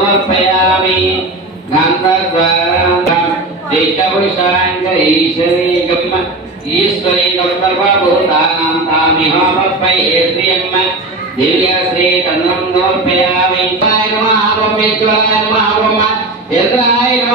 సమర్పయామి ఈశ్వరీ గంధర్వ భూతానాం తామిహోమపై ఏత్రియమ్మ దివ్యశ్రీ కన్నం నోర్పయామి నమ ఆరోపించాలి నమ ఆరోమ ఎదురాయి నమ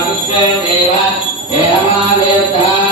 देव देवमादेवता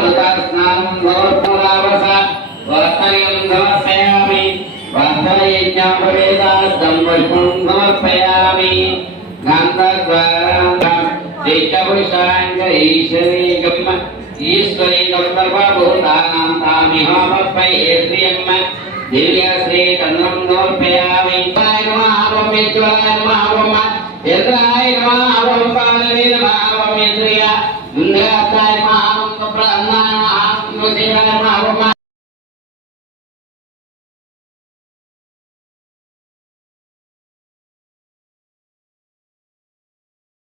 వర్తయజ్ఞాపవేదాస్తం పుష్పం సమర్పయామి గంధద్వారాంగ చైత్యపురుషాంగరీశ్వరీ గమ్మ ఈశ్వరీ గంధర్వభూతానాం తామిహామప్పై శ్రియమ్మ దివ్య శ్రీ చంద్రం నోర్పయామి